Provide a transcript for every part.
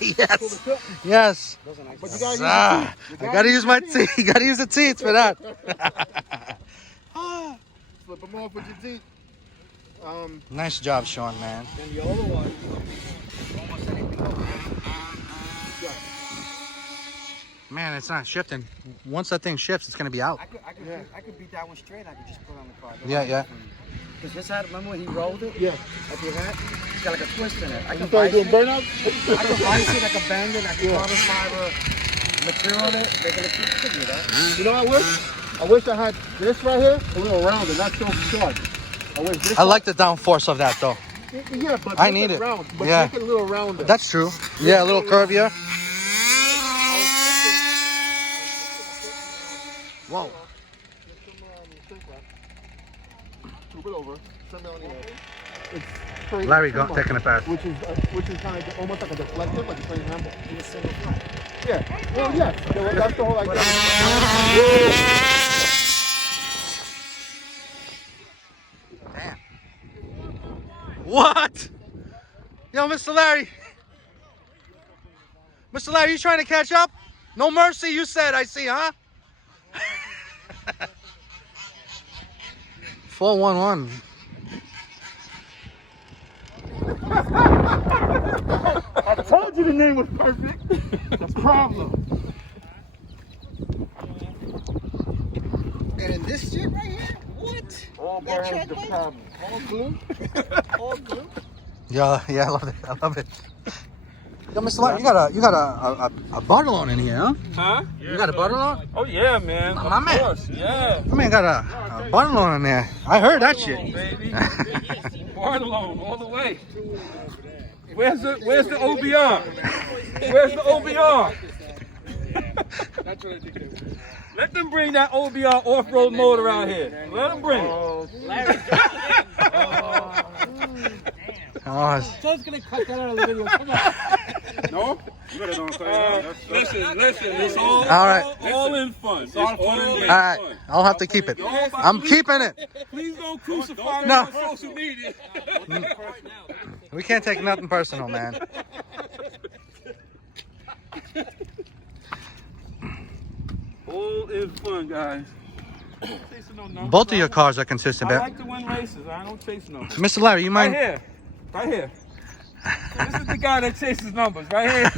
Yes. Yes. But you gotta use I gotta use my teeth. You gotta use the teeth for that. Flip them off with your teeth. Nice job, Sean, man. Then the other one, almost anything over. Man, it's not shifting. Once that thing shifts, it's gonna be out. I could beat that one straight. I could just put it on the car. Yeah. Because this had, remember when he rolled it? Yeah. At the event? It's got like a twist in it. I You can started vice doing it. burnout? I can vice it, I can bend it, I can carbon fiber material in it. They're gonna keep do that. You know what I wish? I wish I had this right here a little rounded, not so short. I wish this. I like the downforce of that though. Yeah, but I make need it. round. But Yeah. make it a little rounder. That's true. Yeah, a little curvier. Whoa. Move it over. Send it on the edge. It's straight Larry trim taking it back. Which is kind of almost like a deflector, like a straight handle. Yeah. Well, yeah. That's the whole idea. Damn. What? Yo, Mr. Larry. Mr. Larry, you trying to catch up? No mercy, you said, I see, huh? 411. I told you the name was perfect. The problem. And in this shit right here? What? All bars the problem. All glue. All glue. Yeah, I love it. I love it. Yo, Mr. Larry, you got a butter loan in here, huh? Huh? You got a butter loan? Oh yeah, man. My Of man. course, yeah. My man got a butter loan in there. I heard that shit. Baby. Bartolone all the way. Where's the OBR? Where's the OBR? Let them bring that OBR off-road motor out here. Let them bring it. Oh, Joe's gonna cut that out of the video. Come on. No? Listen, it's all right. all in fun. It's all in all right. I'll have to keep it. I'm keeping it. Please don't crucify me No. on social media. We can't take nothing personal, man. All in fun, guys. Chasing no numbers. Both of your cars are consistent, I man. like to win races. I don't chase numbers. Mr. Larry, you mind? Right here. Right here. This is the guy that chases numbers. Right here.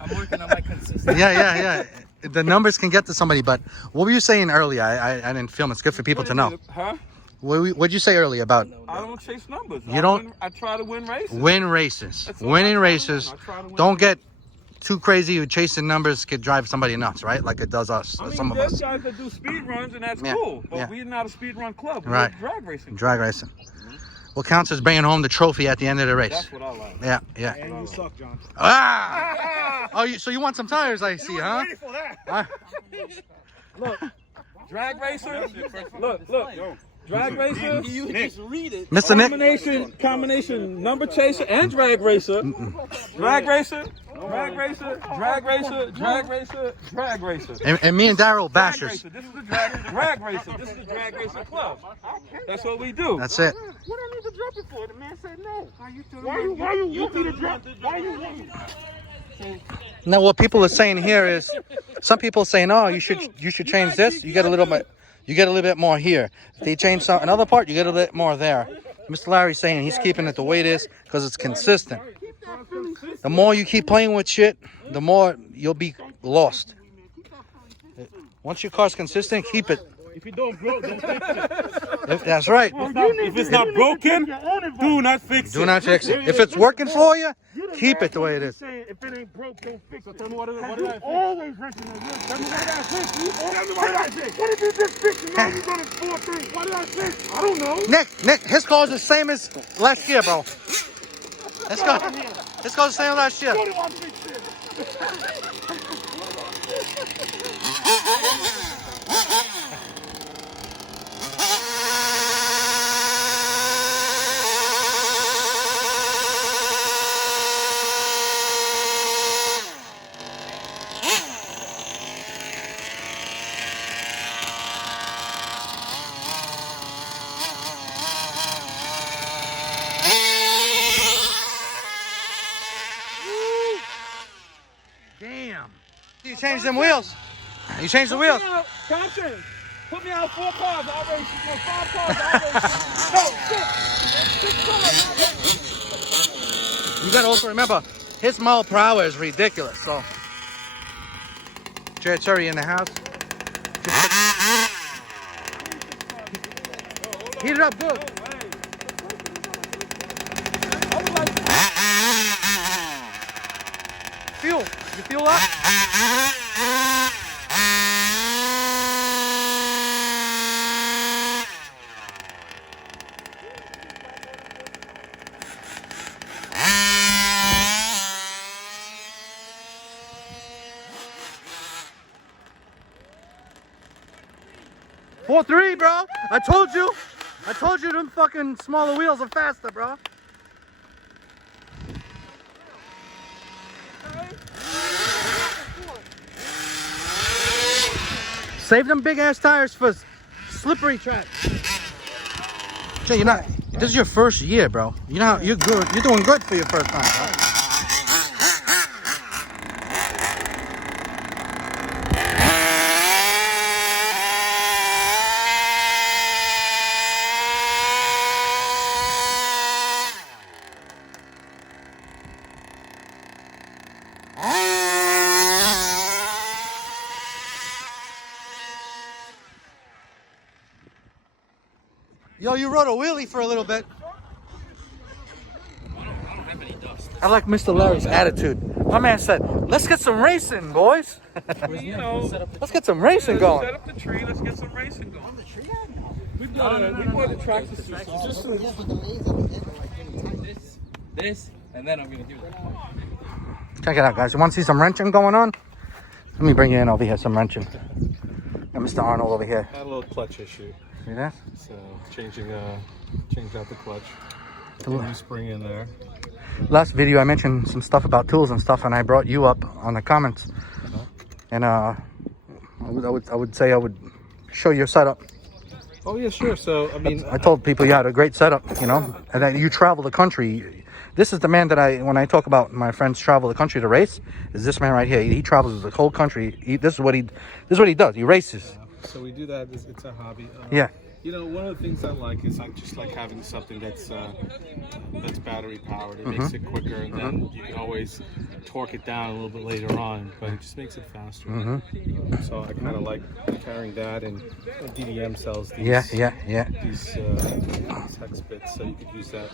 I'm working on my consistency. Yeah. The numbers can get to somebody, but what were you saying earlier? I didn't film. It's good for people to know. Huh? What'd you say earlier about I don't chase numbers. You don't- I try to win races. win races? That's all Winning I try to races. win. I try to win Don't races. get too crazy with chasing numbers. Could drive somebody nuts, right? Like it does us, I mean, some of there's us. guys that do speed runs, and that's Yeah, cool. But yeah. we're not a speed run club. We're Right. a drag racing. Drag racing. What counts is bringing home the trophy at the end of the race. That's what I like. Yeah. And you suck, John. Ah! Oh, so you want some tires? I see, huh? Ready for that. Ah. Look, drag racer. Look. Drag racer. You just read it. Mr. Nick. Combination number chaser and drag racer. Drag racer. Drag racer. Drag racer. Drag racer. Drag racer. And me and Daryl Drag bashers. racer. This is the drag racer. This is the drag racer club. That's what we do. That's it. What I need to drop it for? The man said no. Why you want me to drop? Why you want me? Now, what people are saying here is, some people are saying, "Oh, you should change this. You get a little bit more here. If they change another part, you get a little more there." Mr. Larry's saying he's keeping it the way it is because it's consistent. The more you keep playing with shit, the more you'll be lost. Once your car's consistent, keep it. If you don't broke, don't fix it. That's right. If it's not broken, do not fix it. Do not fix it. If it's working for you, keep it the way it is. If it ain't broke, don't fix it. Tell me what did I fix? Always wrenching it. Tell me what did I fix? Tell me what did I fix? What did you just fix? Now you're going to 4 things. What did I fix? I don't know. Nick, his car's the same as last year, bro. His car's the same as last year. What do I fix it? You changed them wheels. You changed the wheels. Thompson, put me out 4 cars. I'll race you. No, 5 cars. I'll race you. No, 6 cars. I'll race you. You gotta also remember, his mile per hour is ridiculous. So, Jared Cherry in the house. Heat it up good. Fuel. You fuel up? Four three, bro. I told you. Them fucking smaller wheels are faster, bro. Save them big ass tires for slippery tracks. Jay, you're not. This is your first year, bro. You know you're good. You're doing good for your first time, bro. Yo, you rode a wheelie for a little bit. I like Mr. Larry's attitude. My man said, let's get some racing, boys. You know, Let's get some racing going. set up the tree. Let's get some racing going. On the tree? We bought a tractor suit. This, and then I'm gonna do that. Check it out, guys. You want to see some wrenching going on? Let me bring you in over here, some wrenching. Got Mr. Arnold over here. Had a little clutch issue. See that? So changed out the clutch. Put a new spring in there. Last video I mentioned some stuff about tools and stuff, and I brought you up on the comments. And I would say I would show your setup. Oh yeah, sure. So I mean, I told people you had a great setup, you know, and that you travel the country. This is the man that when I talk about my friends travel the country to race, is this man right here. He travels the whole country. This is what he does. He races. so we do that. It's a hobby. Yeah. You know, one of the things I like is I just like having something that's battery powered. It makes it quicker, and then you can always torque it down a little bit later on, but it just makes it faster. So I kind of like carrying that, and DDM sells these. These hex bits, so you could use that.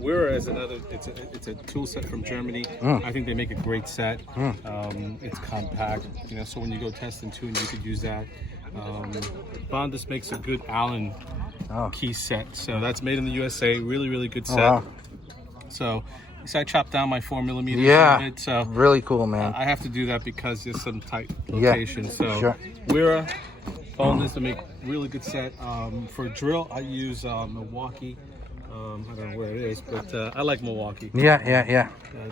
Whereas it's a tool set from Germany. I think they make a great set. It's compact, you know. So when you go test and tune, you could use that. Bondus makes a good Allen key set, so that's made in the USA. Really good set. Wow. So I chopped down my 4mm. Yeah, bit, so really cool, man. I have to do that because there's some tight locations. So sure. Wera, Bondus to make really good set. For drill, I use Milwaukee. I don't know where it is, but I like Milwaukee. Yeah.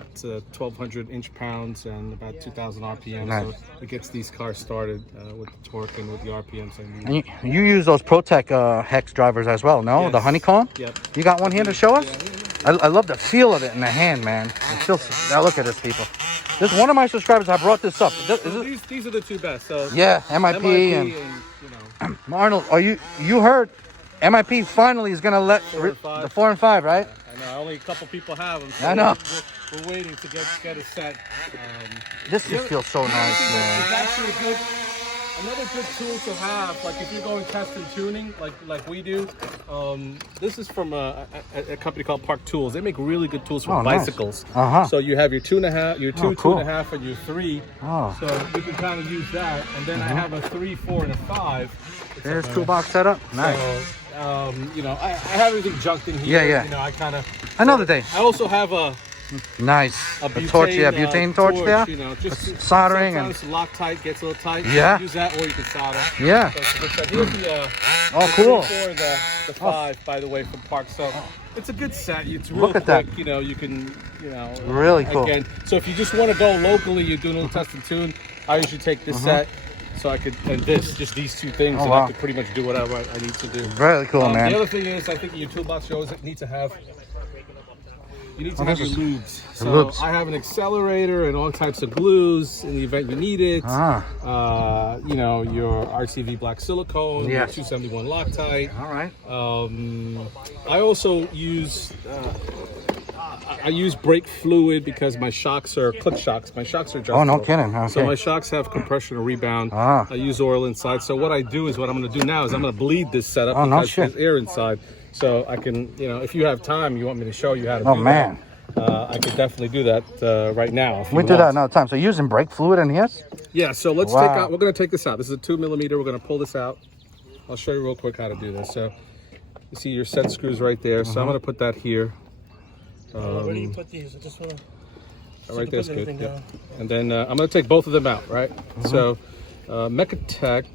It's 1,200 inch-pounds and about 2,000 RPM, Nice. so it gets these cars started with the torque and with the RPMs. And you use those ProTech hex drivers as well, no? Yes. The honeycomb? Yep. You got one here to show us? Yeah. I love the feel of it in the hand, man. It feels, now look at this, people. This one of my subscribers, I brought this up. These are the two best. So Yeah, MIP and you know. Arnold, you heard MIP finally is gonna let 4 and 5. the 4 and 5, right? I know only a couple people have them. So I know. We're waiting to get a set. This just feels so nice, man. It's actually another good tool to have. Like if you're going test and tuning, like we do. This is from a company called Park Tools. They make really good tools for bicycles. Nice. So you have your 2.5, your 2, cool. 2.5, and your 3. So you can kind of use that. And then I have a 3, 4, and a 5. There's toolbox setup. Nice. So, you know, I have everything junked in here. Yeah. You know, I kind of. Another day. I also have a Nice. a butane, torch, butane torch there. You know, just soldering and Loctite gets a little tight. Yeah. You can use that, or you can solder. Yeah. So here's the Cool. 3, 4, the 5, by the way, from Park. So it's a good set. It's real Look at quick. that. You know, you can, you know, Really cool. Again, so if you just want to go locally, you're doing a little test and tune. I usually take this set. So I could, and just these two things, and I could pretty much do whatever I need to do. Really cool, man. The other thing is, I think your toolbox you always need to have You need to Oh, have this your is- lubes. So lubes. I have an accelerator and all types of glues in the event you need it. You know, your RCV black silicone, your Yes. 271 Loctite. All right. I also use I use brake fluid because my shocks are click shocks. My shocks are adjustable. Oh, no kidding. Okay. So my shocks have compression and rebound. Ah. I use oil inside. So what I do is what I'm going to do now is I'm going to bleed this setup Oh, no because shit. there's air inside. So I can, you know, if you have time, you want me to show you how to Oh, do man. that. I could definitely do that right now. If We you do that want. another time. So you're using brake fluid in here? Yeah, so let's Wow. take out, we're going to take this out. This is a 2mm. We're going to pull this out. I'll show you real quick how to do this. So you see your set screws right there. So I'm going to put that here. Where do you put these? I just want to. Right there's good. Yep. And then I'm going to take both of them out, right? So Mechatech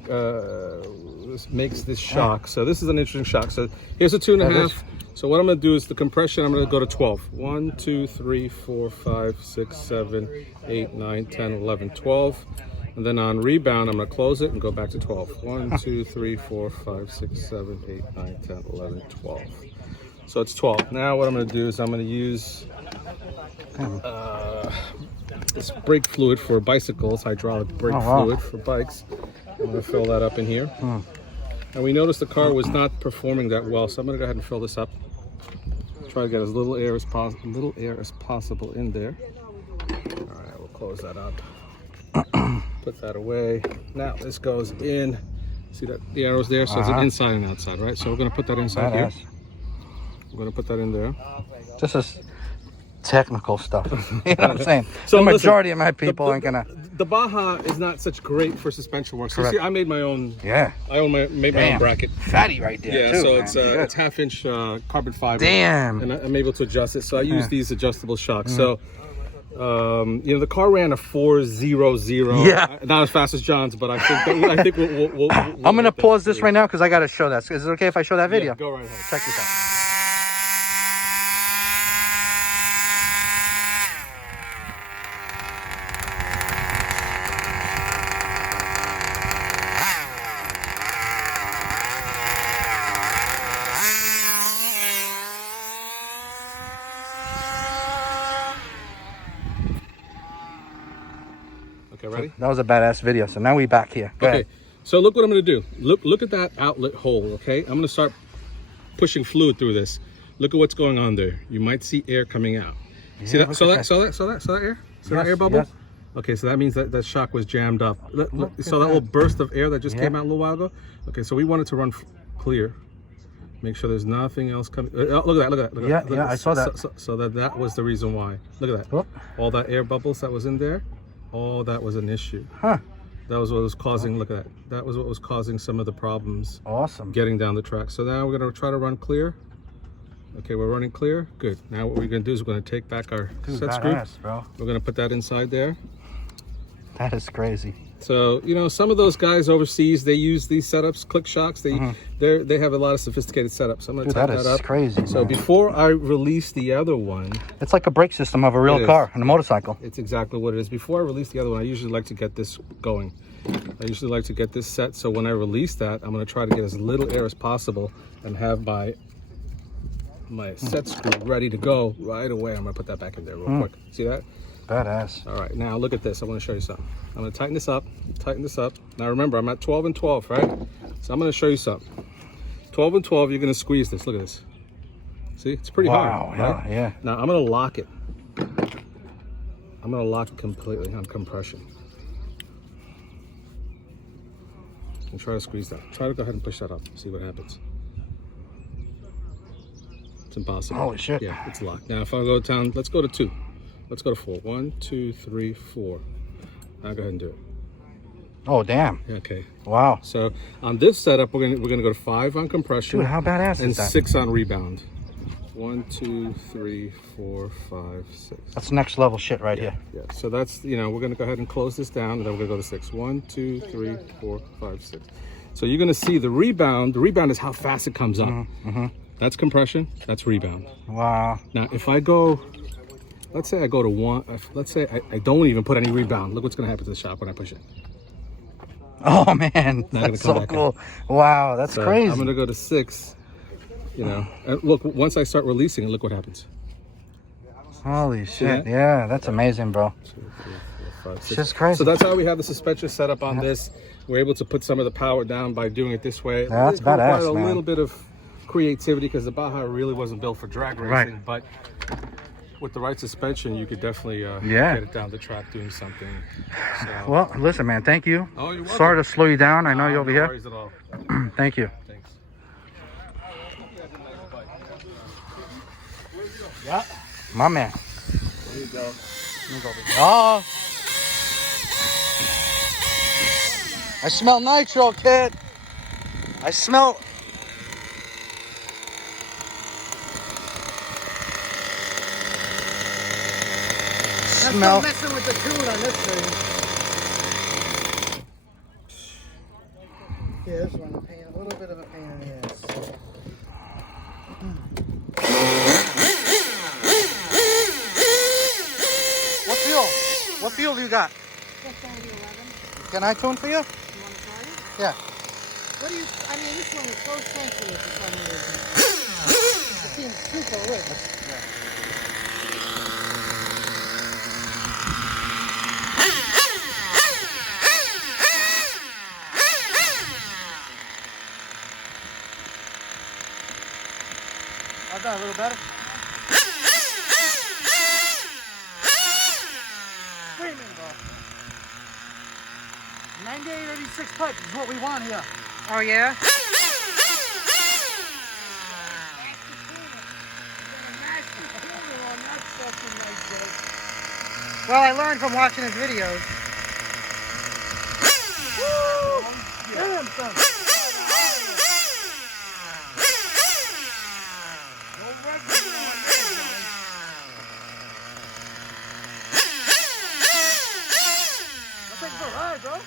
makes this shock. So this is an interesting shock. So here's a 2.5. So what I'm going to do is the compression, I'm going to go to 12. 1, 2, 3, 4, 5, 6, 7, 8, 9, 10, 11, 12. And then on rebound, I'm going to close it and go back to 12. 1, 2, 3, 4, 5, 6, 7, 8, 9, 10, 11, 12. So it's 12. Now what I'm going to do is I'm going to use this brake fluid for bicycles, hydraulic brake fluid for bikes. I'm going to fill that up in here. And we noticed the car was not performing that well, so I'm going to go ahead and fill this up. Try to get as little air as possible in there. All right, we'll close that up. Put that away. Now this goes in. See that the arrow's there, so it's an inside and outside, right? So we're going to put that inside here. I'm going to put that in there. This is technical stuff. You know what I'm saying? So the listen, majority of my people ain't gonna. The Baja is not such great for suspension work. So Correct. see, I made my own. Yeah. Made my own bracket. Fatty right there. Yeah, too, so man. it's half-inch carbon fiber. Damn. And I'm able to adjust it. So I use these adjustable shocks. So, you know, the car ran a 4.00. Yeah. Not as fast as John's, but I think we'll I'm gonna make that pause this through. right now because I gotta show that. Is it okay if I show that video? Yeah, go right ahead. Check this out. Okay, ready? That was a badass video. So now we back here. Go Okay, ahead. so look what I'm gonna do. Look at that outlet hole, okay? I'm gonna start pushing fluid through this. Look at what's going on there. You might see air coming out. See that? Saw that air? Saw that Yes, air bubble? yes. Okay, so that means that that shock was jammed up. Look, saw that little burst of air that just came out a little while ago? Okay, so we want it to run clear. Make sure there's nothing else coming. Look at that, look at that. Look at that. Yeah, I saw that. So that was the reason why. Look at that. Oh. All that air bubbles that was in there, all that was an issue. Huh. That was what was causing, look at that. That was what was causing some of the problems Awesome. getting down the track. So now we're gonna try to run clear. Okay, we're running clear. Good. Now what we're gonna do is we're gonna take back our set screw. Badass, bro. We're gonna put that inside there. That is crazy. So, you know, some of those guys overseas, they use these setups, click shocks. They have a lot of sophisticated setups. I'm gonna Dude, type that that is up. crazy. So man. before I release the other one, It's like a brake system of a real It car is. and a motorcycle. it's exactly what it is. Before I release the other one, I usually like to get this going. I usually like to get this set, so when I release that, I'm going to try to get as little air as possible and have my set screw ready to go right away. I'm going to put that back in there real quick. See that? Badass. All right, now look at this. I want to show you something. I'm going to tighten this up, Now remember, I'm at 12 and 12, right? So I'm going to show you something. 12 and 12, you're going to squeeze this. Look at this. See, it's pretty hard. Right? Yeah. Now I'm going to lock it. I'm going to lock it completely on compression. And try to squeeze that. Try to go ahead and push that up. See what happens. It's impossible. Holy shit. Yeah, it's locked. Now if I go down, let's go to 2. Let's go to 4. 1, 2, 3, 4. Now go ahead and do it. Oh, damn. Okay. Wow. So on this setup, we're gonna go to 5 on compression. Dude, how badass and is that? 6 on rebound. 1, 2, 3, 4, 5, 6. That's next level shit right here. Yeah. So that's, you know, we're gonna go ahead and close this down, and then we're gonna go to 6. 1, 2, 3, 4, 5, 6. So you're gonna see the rebound. The rebound is how fast it comes up. That's compression. That's rebound. Wow. Now, if I go, let's say I go to 1. Let's say I don't even put any rebound. Look what's gonna happen to the shop when I push it. Oh, man. gonna That's come so back cool. Wow, that's So crazy. I'm gonna go to 6. You know, and look, once I start releasing it, look what happens. Holy shit. Yeah, that's amazing, bro. 2, 3, 4, 5, 6. It's just crazy. So that's how we have the suspension set up on this. We're able to put some of the power down by doing it this way. Yeah, that's It required badass, a man. little bit of creativity because the Baja really wasn't built for drag racing, but with the right suspension, you could definitely get it down the track doing something. So, Well, listen, man, thank you. oh, you're welcome. Sorry to slow you down. I know you're over no here. worries at all. Thank you. Thanks. Yeah. My man. There you go. Oh. I smell nitro, kid. I smell. Smell. Messing with the tune on this thing. Yeah, this one, a little bit of a pain in the ass. What fuel? What fuel you got? Can I tune for you? You want to try it? Yeah. What do you, I mean, this one is so sensitive for some reason. It seems super rich. I got a little better. Screaming, bro. 9886 pipe is what we want here. Oh, yeah? Well, I learned from watching his videos. Damn, son. I'll take it for a ride, bro.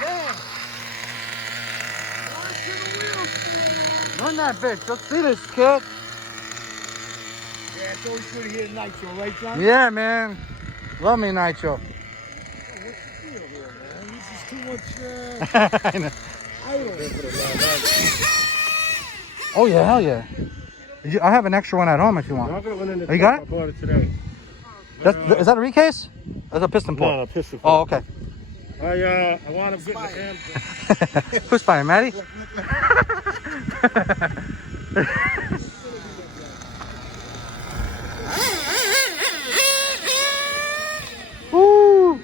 Damn. Run that bitch. Let's see this, kid. Yeah, it's always good to hear Nitro, right, John? Yeah, man. Love me nitro. What's the deal here, man? This is too much I know. idle. Oh yeah, hell yeah. I have an extra one at home if you want. I got one in the You got it? I bought it today. Is that a recase? That's a piston port. No, pistol. Oh, okay. I want to get the damn. Who's buying, Maddie? Woo!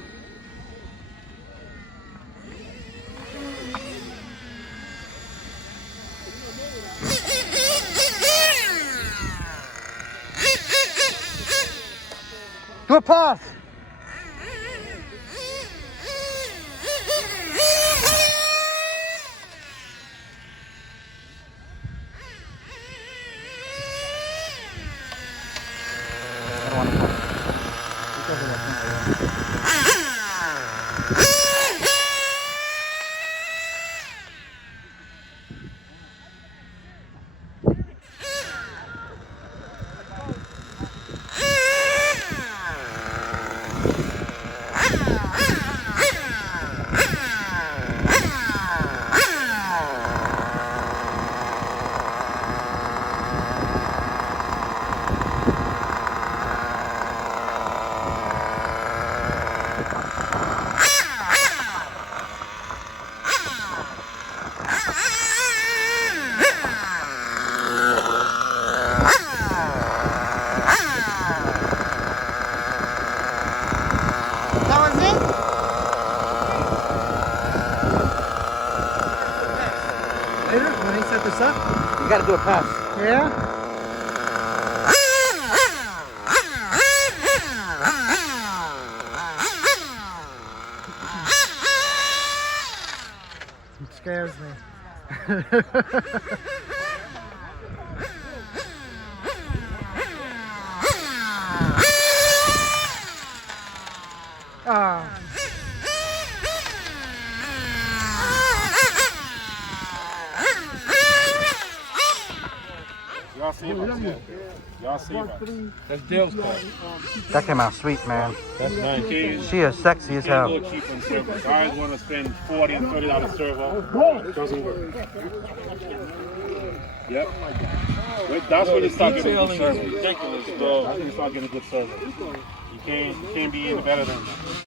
Do a pass. When he set this up? You gotta do a pass. Yeah? It scares me. Oh. Y'all see it? Y'all see it? That's Dale's car. That came out sweet, man. That's nice. She is sexy as Can't hell. go cheap on servo. Guys want to spend $40 and $30 servo. It doesn't work. Yep. That's when you start getting good service. Ridiculous, bro. That's when you start getting good service. You can't be any better than that.